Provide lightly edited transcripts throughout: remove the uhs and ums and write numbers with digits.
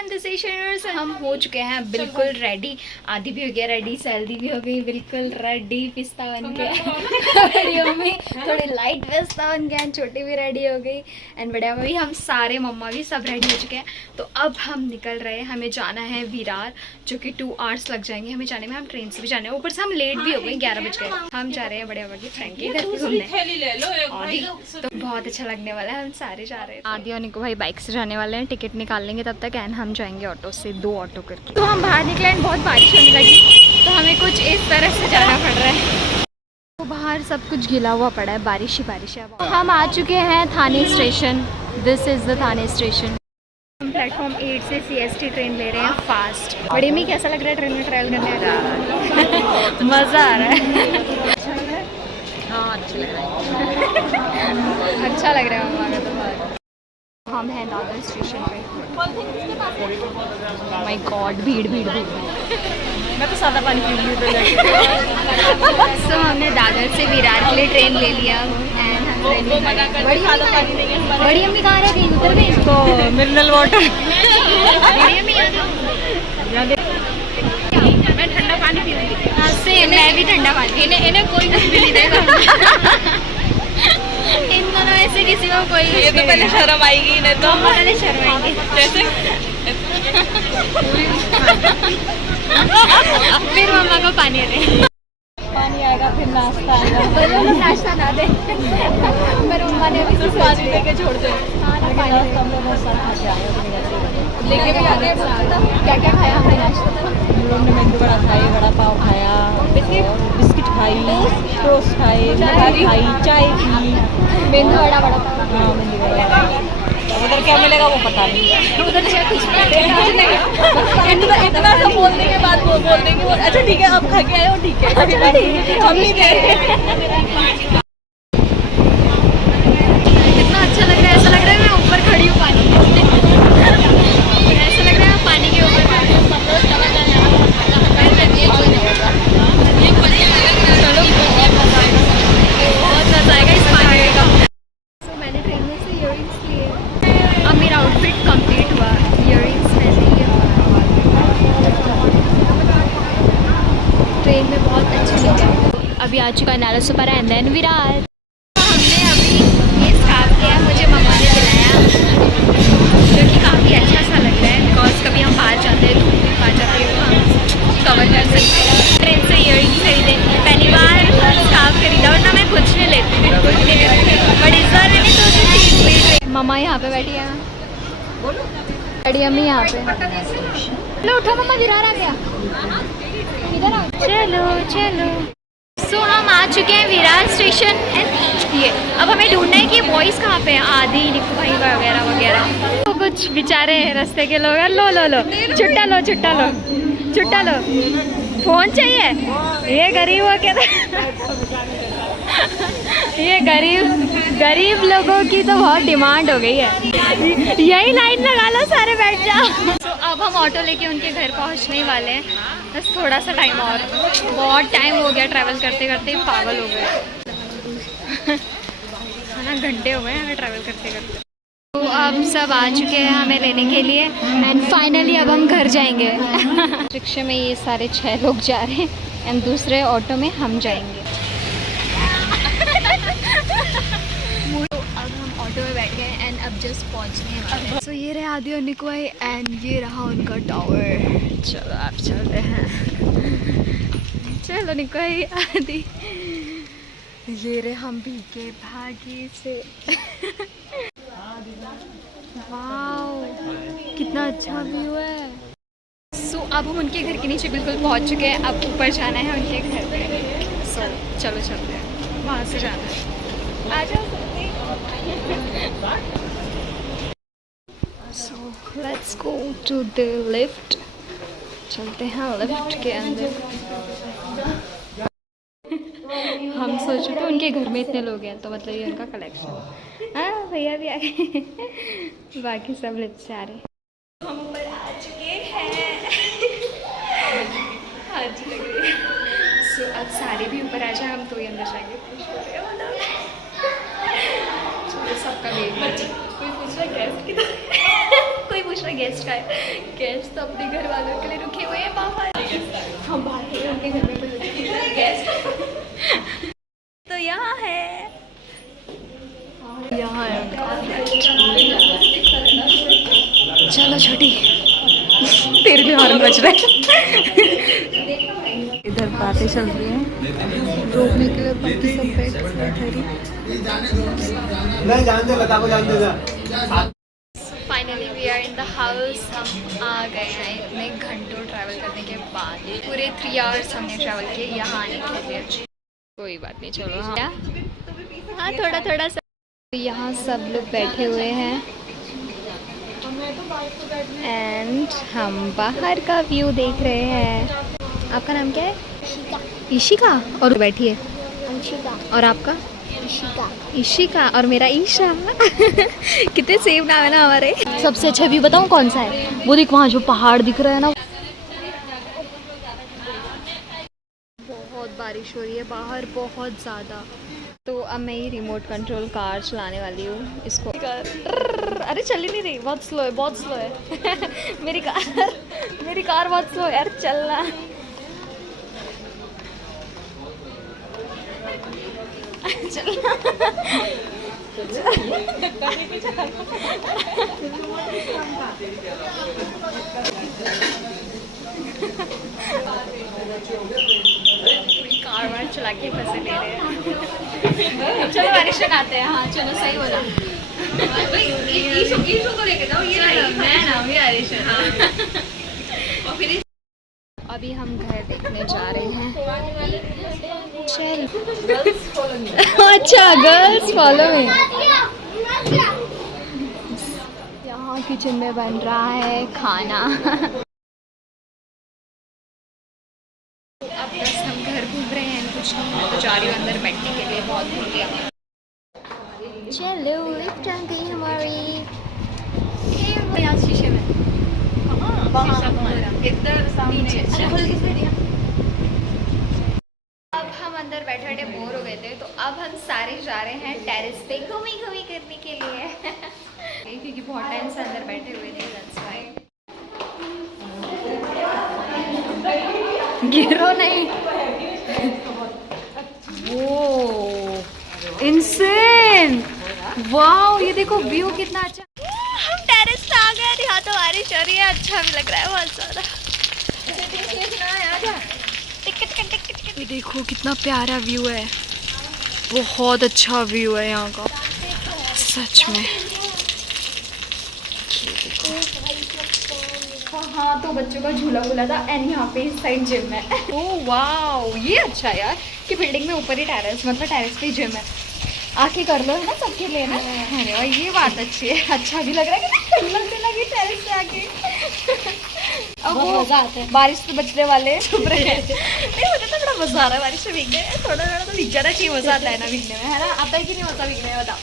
Everyone, हम हो चुके हैं बिल्कुल रेडी। आदि भी हो गया रेडी, सैलरी भी हो गई बिल्कुल रेडी, पिस्ता बन के बड़ी मम्मी थोड़ी लाइट पिस्ता बन के, छोटी भी रेडी हो गई एंड बड़ा मम्मी, हम सारे मम्मा भी सब रेडी हो चुके हैं। तो अब हम निकल रहे हैं, हमें जाना है विरार, जो कि 2 आवर्स लग जाएंगे हमें जाने में। हम ट्रेन से भी जाने हैं, ऊपर से हम लेट भी हो गए, 11 बज गए। हम जा रहे हैं बड़े बाबा की फ्रेंड के घर घूमने, तो बहुत अच्छा लगने वाला है। हम सारे जा रहे हैं। आदि और निको भाई बाइक से जाने वाले हैं, टिकट निकाल लेंगे तब तक, एंड हम जाएंगे ऑटो से, 2 ऑटो करके। तो हम बाहर निकले एंड बहुत बारिश होने लगी, तो हमें कुछ इस तरह से जाना पड़ रहा है। तो बाहर सब कुछ गिला हुआ पड़ा है, बारिश ही बारिश है। हम आ चुके हैं Thane station, this is the Thane station. हम प्लेटफॉर्म 8 से CST ट्रेन ले रहे हैं फास्ट। बड़ी में कैसा लग रहा है ट्रेन में ट्रैवल करने का? मज़ा आ रहा है। हाँ अच्छा लग रहा है। अच्छा लग रहा है मम्मा का तो बहुत। हम हैं दादर स्टेशन पे। माय गॉड, भीड़ भीड़ भीड़। मैं तो सादा पानी पी रही हूँ। सो हमने दादर से विरार के लिए ट्रेन ले लिया एंड हम बड़ी अम्मी कहाँ रह गई? उतर गई तो मिनरल वाटर। बड़ी अम्मी मैं ठंडा पानी पीऊंगी। हाँ सेम, मैं भी ठंडा पानी। इन्हें कोई कुछ भी नहीं देगा। इन दोनों में से किसी को कोई ये तो पहले शर्म आएगी, इन्हें तो पहले शर्माएंगे जैसे। फिर मम्मा को पानी दे। पानी आएगा फिर नाश्ता आएगा। बोलो नाश्ता ना दे, पर मम्मा ने अभी से पानी लेके छोड़ दे। हाँ ना पानी हम लोग बहुत सारा खा के आए हैं। लेके भी आगे क्या क्या खाया हमने नाश्ता? हम लोग ने मेंदू वड़ा खाई, वड़ा पाव खाया, बिस्किट खाई, टोस्ट खाए, मिठाई खाई, चाय पी। मेंदू वड़ा बड़ा था। हाँ मेंदू वड़ा। उधर क्या मिलेगा वो पता नहीं। उधर से कुछ इतना सब बोलने के बाद वो बोल देंगे वो अच्छा ठीक है आप खा के आए हो, ठीक है अच्छा ठीक है, हम नहीं दे रहे। कितना अच्छा लग रहा है, ऐसा लग रहा है मैं ऊपर खड़ी हूँ पानी ऐसा लग रहा है मैं पानी के ऊपर खड़ी हूँ। चलो बहुत मजा आएगा इस पानी का। तो मैंने ट्रेन में से इयररिंग्स लिए, अब मेरा आउटफिट कंप्लीट हुआ। इयररिंग्स पहने ही ट्रेन में बहुत अच्छी लग है। अभी आ चुका है नालासोपारा एंड देन विरार। हमने अभी ये स्कार्फ किया, मुझे मम्मा ने दिलाया, जो कि काफ़ी अच्छा सा लग रहा है, बिकॉज कभी हम बाहर जाते हैं धूप में बाहर जाते हैं तो हम कवर कर सकते हैं। ट्रेन से इयररिंग्स खरीदे, पहली बार स्कार्फ खरीदा, वरना मैं कुछ नहीं लेती, बिल्कुल नहीं लेती, बट इस बार मैंने सोचा मम्मा यहाँ पे बैठी है, बड़ी अम्मी यहाँ पे। लो उठो मम्मा, विरार आ गया, इधर आओ, चलो चलो। सो हम आ चुके हैं विरार स्टेशन एंड ये अब हमें ढूंढना है कि बॉयज़ कहाँ पे हैं, आदि निकू भाई वगैरह वगैरह। तो कुछ बेचारे रास्ते के लोग हैं। लो लो लो छुट्टा लो, छुट्टा लो, छुट्टा लो। फ़ोन चाहिए? ये गरीब हो क्या? ये गरीब लोगों की तो बहुत डिमांड हो गई है। यही लाइन लगा लो, सारे बैठ जाओ। तो अब हम ऑटो लेके उनके घर पहुंचने वाले हैं, बस थोड़ा सा टाइम और। बहुत टाइम हो गया ट्रैवल करते करते, पागल हो गए है ना, घंटे हो गए हमें ट्रैवल करते करते। तो अब सब आ चुके हैं हमें लेने के लिए एंड फाइनली अब हम घर जाएंगे। रिक्शे में ये सारे 6 लोग जा रहे हैं एंड दूसरे ऑटो में हम जाएंगे। तो अब हम ऑटो में बैठ गए एंड अब जस्ट पहुंचने वाले हैं। सो ये रहे आदि और निको भाई एंड ये रहा उनका टावर। चलो आप चलते हैं, चलो निको भाई, आदि। ये रहे हम भीगे भागी से। वाओ कितना अच्छा व्यू है। सो अब हम उनके घर के नीचे बिल्कुल पहुंच चुके हैं, अब ऊपर जाना है उनके घर पे। सो चलो चलते हैं, वहाँ से जाना है, आ जाओ। So let's go to the lift, चलते हैं लिफ्ट के अंदर। हम सोचे तो उनके घर में इतने लोग हैं तो मतलब ये उनका कलेक्शन। हाँ भैया भी आ गए, बाकी सब लिफ्ट से आ रहे हैं। हम ऊपर आ चुके हैं। आज लग रही है। सो अब सारे भी ऊपर आ जाए, हम तो ही अंदर जाएंगे। सबका वेट, कोई पूछ रहा है गैस किधर? कोई पूछ रहे गेस्ट का है। गेस्ट तो अपने घर वालों के लिए रुके हुए हैं बाहर, हम बाहर हैं उनके घर में कोई गेस्ट। तो यहाँ है, यहाँ है उनका। चलो छोटी, तेरे भी हॉर्न बज रहा है। इधर बातें चल रही हैं, रोकने के लिए बाकी सब बैठ रही। नहीं जानते, बता को जानते ना। Finally we are in the house. हम आ गए हैं इतने घंटों ट्रैवल करने के बाद, पूरे 3 आवर्स हमने ट्रैवल किए यहाँ आने के लिए। कोई बात नहीं, चलो हाँ थोड़ा थोड़ा सा। यहाँ सब लोग बैठे हुए हैं एंड हम बाहर का व्यू देख रहे हैं। आपका नाम क्या है? ईशिका। और बैठी है अंशिका। और आपका? ईशिका। ईशिका। और मेरा ईशा। कितने सेम नाम है ना हमारे। सबसे अच्छा व्यू बताऊँ कौन सा है? वो देख वहाँ जो पहाड़ दिख रहा है ना। बहुत बारिश हो रही है बाहर, बहुत ज़्यादा। तो अब मैं ही रिमोट कंट्रोल कार चलाने वाली हूँ इसको। अरे चल ही नहीं रही, बहुत स्लो है, बहुत स्लो है। मेरी कार बहुत स्लो है यार, चलना। चलना। कार वार चला के पैसे ले रहे हैं। चलो बारिश आते हैं। हाँ चलो, सही बोला। को लेके जाओ, ये मैं ना भी बारिश। और फिर अभी हम घर देखने जा रहे हैं। चल। अच्छा, गर्ल्स फॉलो मी। यहाँ किचन में बन रहा है खाना। अब बस हम घर घूम रहे हैं, कुछ नहीं, तो जा रही हूँ अंदर बैठने के लिए, बहुत भूल गया। चलो लिफ्ट आ गई हमारी। यहाँ शीशे में इधर सामने। अब हम अंदर बैठे बैठे बोर हो गए थे, तो अब हम सारे जा रहे हैं टेरेस पे घूमी घूमी करने के लिए। क्योंकि बहुत टाइम से अंदर बैठे हुए थे, that's why। गिरो नहीं। वो इंसेन, वाओ, ये देखो व्यू कितना अच्छा। हम टेरेस पे आ गए, यहाँ तो बारिश हो रही है, अच्छा भी लग रहा है बहुत ज्यादा। ये देखो कितना प्यारा व्यू है, बहुत अच्छा व्यू है यहाँ का, सच में। हाँ, तो बच्चों का झूला वूला था एंड यहाँ पे इस साइड जिम है। ओह वाओ, ये अच्छा है यार कि बिल्डिंग में ऊपर ही टेरेस, मतलब टेरेस पे ही जिम है। आके कर लो है ना सबके लिए ना। अरे वाह, ये बात अच्छी है, अच्छा भी लग रहा है कि ठंड लगने लगी टेरेस पे आके। अब वो बारिश से बचने वाले चुप रहे। नहीं, मुझे तो बड़ा मजा आ रहा है बारिश से भीगने में। थोड़ा थोड़ा तो भीग जाना चाहिए, मजा आता है ना भीगने में, है ना? आता है कि नहीं मजा भीगने में, बताओ?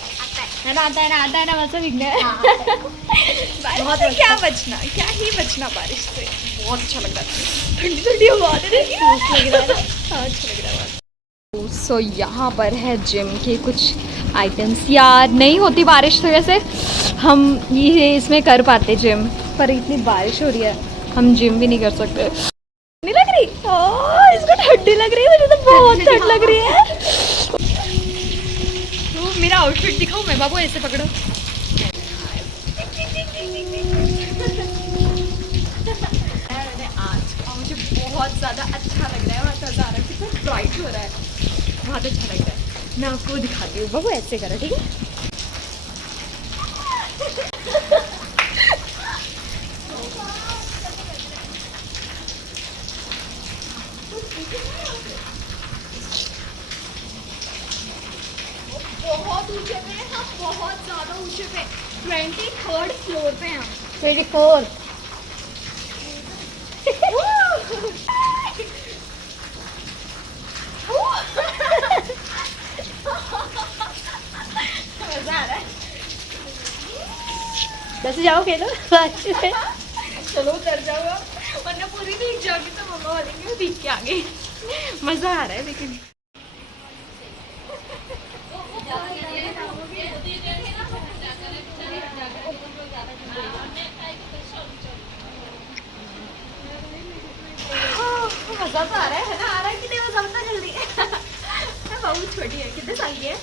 है ना? आता है ना मजा भीगने में। बारिश से क्या बचना, क्या ही बचना बारिश से। बहुत अच्छा लग रहा है, ठंडी ठंडी हवा आ रही है, अच्छा लग रहा है। सो यहाँ पर है जिम के कुछ आइटम्स। यार नहीं होती बारिश तो वैसे हम ये इसमें कर पाते जिम, पर इतनी बारिश हो रही है हम जिम भी नहीं कर सकते। नहीं लग रही? इसको ठंडी लग रही है, मुझे तो बहुत ठंड लग रही है। तो मेरा आउटफिट दिखाऊं मैं? बाबू ऐसे पकड़ो। आज मुझे बहुत ज़्यादा अच्छा लग रहा है, बहुत मज़ा आ रहा है, कितना ब्राइट हो रहा है, बहुत अच्छा लग रहा है। मैं आपको दिखाती हूँ, बाबू ऐसे करो, ठीक है? बहुत ऊंचे पे हैं हम, बहुत ज़्यादा ऊंचे पे, 23rd फ्लोर पे हैं हम। 24। मजा आ रहा है। कैसे जाओगे ना? चलो उतर जाओ, वरना पूरी भीग जाओगी तो मम्मा बोलेंगे भीग के आ गई। मजा आ रहा है लेकिन। मजा तो आ रहा है ना? आ रहा है कि नहीं मजा? बता जल्दी। बहुत छोटी है, कितने साल की है?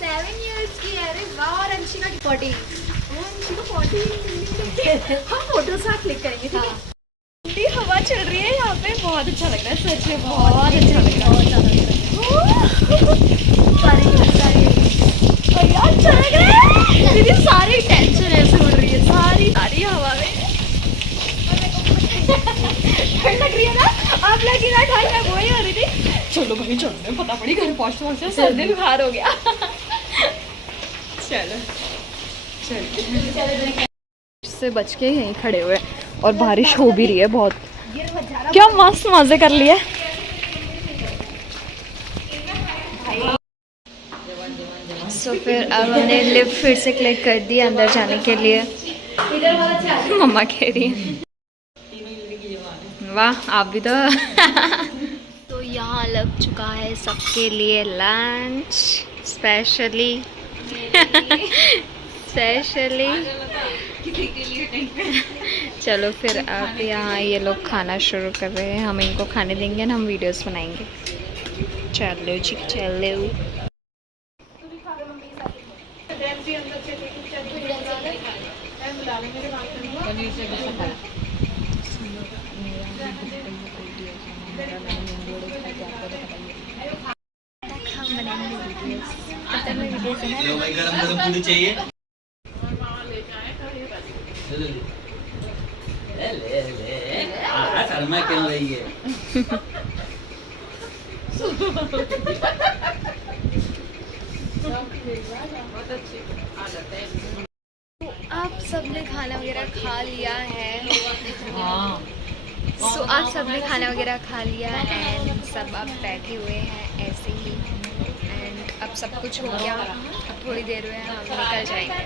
7 years की है। अरे वाह। और अंशिका की 14। अंशिका 14। हम फोटो साथ क्लिक करेंगे, ठीक है? ठंडी हवा चल रही है यहाँ पे, बहुत अच्छा लग रहा है सच में, बहुत अच्छा लग रहा है, बहुत ज़्यादा सारी यार अच्छा लग रहा है दीदी। सारी टेंशन ऐसे उड़ रही है, सारी सारी हवा में। ठंड लग रही है ना? आप लगी ना ठंड? मैं वही हो रही थी। चलो भाई चलो, पता पड़ी घर पहुँचते सर्दी बुखार हो गया। चलो से बच के यहीं खड़े हुए और बारिश हो भी रही है बहुत। क्या मस्त मजे कर लिए। सो फिर अब हमने लिफ्ट फिर से क्लिक कर दी अंदर जाने के लिए। मम्मा कह रही है वाह आप भी तो। तो यहाँ लग चुका है सबके लिए लंच स्पेशली। चलो फिर अब यहाँ ये लोग खाना शुरू कर रहे हैं, हम इनको खाने देंगे ना, हम वीडियोस बनाएंगे। चलो जी चलो। लो भाई गरम गरम पूरी चाहिए। शर्मा क्यों रही है? आप सबने खाना वगैरह खा लिया है? सो आप सबने खाना वगैरह खा लिया एंड सब आप बैठे हुए हैं ऐसे ही एंड अब सब कुछ हो गया। अब थोड़ी देर में हम निकल जाएंगे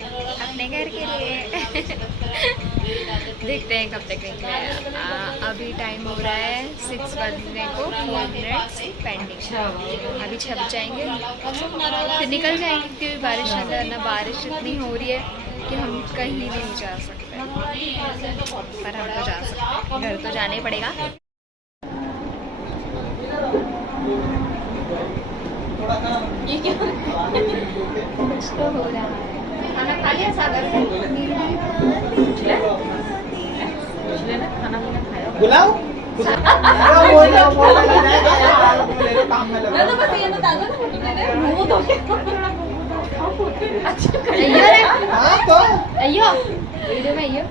अपने घर के लिए। देखते हैं कब तक निकले। अभी टाइम हो रहा है 6 बजने को 4 मिनट्स पेंडिंग। अभी 6 बज जाएंगे फिर निकल जाएंगे क्योंकि बारिश ना बारिश इतनी हो रही है कि हम कहीं नहीं जा सकते, पर हम तो जा सकते हैं, घर तो जाना ही पड़ेगा। ये क्या कुछ तो हो रहा है। खाना खा लिया सागर से? खाना खाया बुलाओ। काम में लगा। बस ये बता दो मुंह धो के। हाँ तो अयो वीडियो में अयो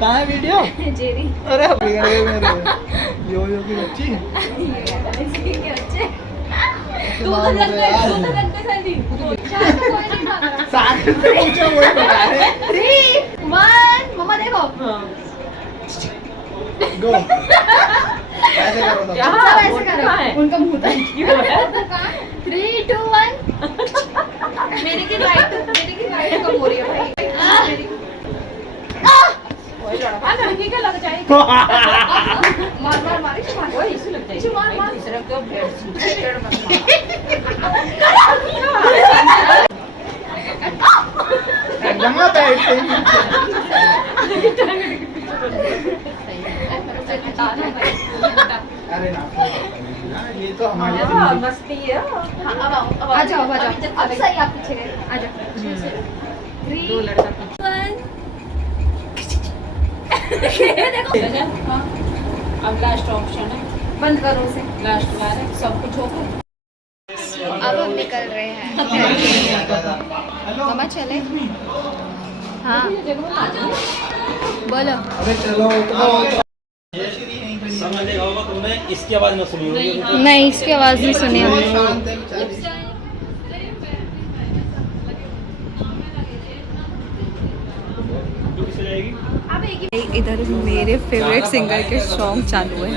कहाँ है वीडियो? जेरी अरे बिगड़ गए मेरे यो की बच्ची। तू तो लगता है सैंडी साथ से पूछो वही बता रहे। 3 1 मम्मा देखो गो। ऐसे करो तो। सब ऐसे करो, उनका मुंह था 3 2 1। मेरे की राइट कम हो रही है भाई। लड़की का लग जाएगी। मार ओए इसे लग जाएगी। मार दूसरा को बेड जमा बैठते हैं। अरे ना ये तो हमारी मस्ती है। अब आ जाओ अब सही आप पीछे गए आ जाओ। 3 दो लड़का 1 अब लास्ट ऑप्शन है, बंद करो उसे। लास्ट बार है, सब कुछ होगा। अब हम निकल रहे हैं। मम्मा चले? हाँ बोलो। अरे चलो समझेगा होगा तुमने इसकी आवाज न सुनी होगी। नहीं इसकी आवाज़ नहीं सुनी हमने। इधर मेरे फेवरेट सिंगर के सॉन्ग चालू है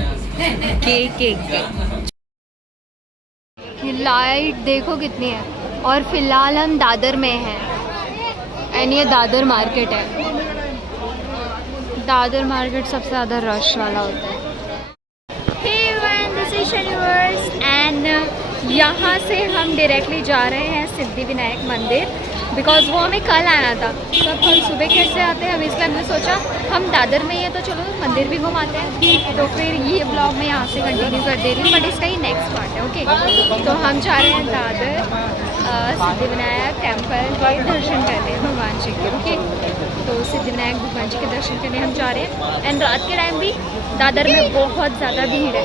के कि लाइट देखो कितनी है। और फिलहाल हम दादर में हैं एंड ये दादर मार्केट है। दादर मार्केट सबसे ज़्यादा रश वाला होता है। एंड यहाँ से हम डायरेक्टली जा रहे हैं सिद्धिविनायक मंदिर बिकॉज वो हमें कल आना था। तो अब कल सुबह कैसे आते हैं, अब इसलिए हमने सोचा हम दादर में ही है तो चलो मंदिर भी घुमाते हैं। तो फिर ये ब्लॉग मैं यहाँ से कंटिन्यू कर दे रही हूँ, बट इसका ही नेक्स्ट पार्ट है। ओके, तो हम जा रहे हैं दादर सिद्धिविनायक टेम्पल के दर्शन करने भगवान जी के। ओके, तो सिद्धिविनायक भगवान जी के दर्शन करने हम जा रहे हैं। एंड रात के टाइम भी दादर में बहुत ज़्यादा भीड़ है,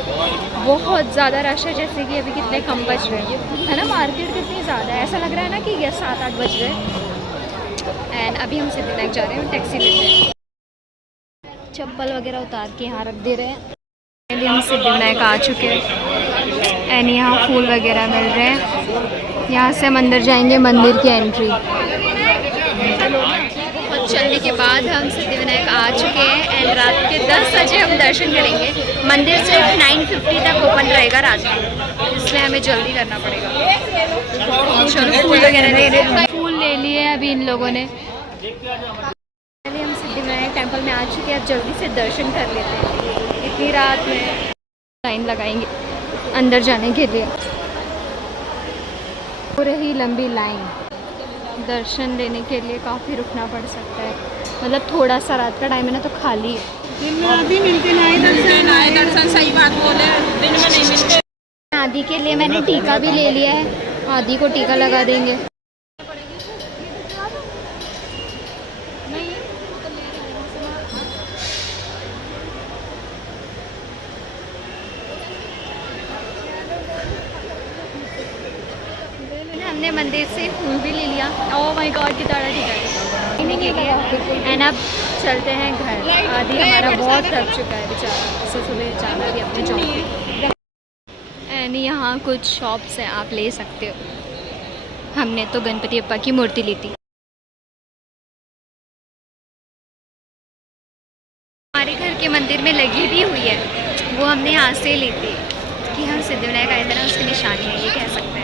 बहुत ज़्यादा रश है। जैसे कि अभी कितने कम बज रहे हैं ना, मार्केट कितनी ज़्यादा है, ऐसा लग रहा है ना कि 7-8 बज रहे हैं। एंड अभी हम सिद्धिविनायक जा रहे हैं, टैक्सी लेते हैं। चप्पल वगैरह उतार के यहाँ रख दे रहे हैं। पहले हम सिद्धिविनायक आ चुके हैं एंड यहाँ फूल वगैरह मिल रहे हैं। यहाँ से हम अंदर जाएंगे, मंदिर की एंट्री। और चलने के बाद हम सिद्धिविनायक आ चुके हैं एंड रात के 10 बजे हम दर्शन करेंगे। मंदिर सिर्फ 9:50 तक ओपन रहेगा रात में, इसलिए हमें जल्दी करना पड़ेगा। चलो फूल वगैरह ले रहे हैं, फूल ले लिए अभी इन लोगों ने। पहले हम सिद्धिविनायक टेम्पल में आ चुके हैं, अब जल्दी से दर्शन कर लेते हैं। इतनी रात में लाइन लगाएंगे अंदर जाने के लिए, पूरी ही लंबी लाइन। दर्शन लेने के लिए काफ़ी रुकना पड़ सकता है, मतलब थोड़ा सा रात का टाइम है ना, तो खाली है। दिन में आधी मिलते ना दर्शन, सही बात बोले, दिन में नहीं मिलते। आदि के लिए मैंने टीका भी ले लिया है, आदि को टीका लगा देंगे। हमने मंदिर से फूल भी ले लिया। ओह माय गॉड, कितना टीका है। एंड अब चलते हैं घर। आदि हमारा बहुत थक चुका है बेचारा, सुबह जाना भी अपने जॉब पे। एंड यहाँ कुछ शॉप्स हैं, आप ले सकते हो। हमने तो गणपति अप्पा की मूर्ति ली थी। हमारे घर के मंदिर में लगी भी हुई है, वो हमने यहाँ से ली थी कि हम सिद्धिविनायक आए थे ना, उसकी निशानी है, ये कह सकते हैं।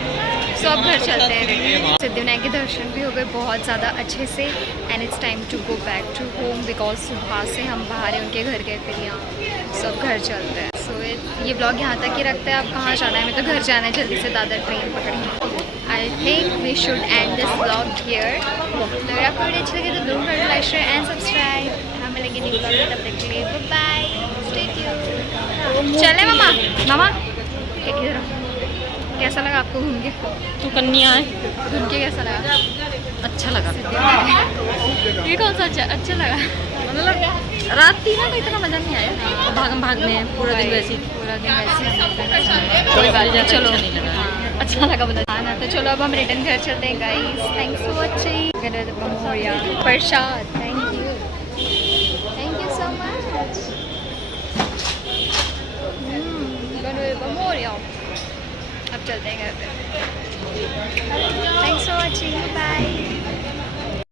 सो अब घर चलते हैं। सिद्धिविनायक के दर्शन भी हो गए बहुत ज़्यादा अच्छे से and it's time to go back to home because सुबह से हम बाहर हैं, उनके घर गए फिर यहाँ। सो अब घर चलते हैं। सो ये ब्लॉग यहाँ तक ही रखते हैं। अब कहाँ जाना है, हमें तो घर जाना है, जल्दी से दादर ट्रेन पकड़ेंगे। I think we should end this blog here. तो अगर आपको वीडियो अच्छी लगी तो don't forget to like, share and subscribe. हमें लगे न्यू ब्लॉग में, तब तक के लिए बाय, स्टे ट्यून्ड। चले मामा, मामा कैसा लगा आपको घूम के? तू कन्या है, घूम के कैसा लगा? अच्छा लगा। ये कौन सा अच्छा लगा? मतलब रात थी ना, तो इतना मजा नहीं आया। भागम भाग में पूरा दिन वैसे ही, पूरा दिन वैसे कोई बात नहीं, चलो अच्छा नहीं लगा। हाँ, अच्छा लगा बोला। हाँ ना, तो चलो अब हम रिटर्न घर चलते हैं guys. Thanks for watching. Prasad, thank you so much. अब चलते हैं घर पे।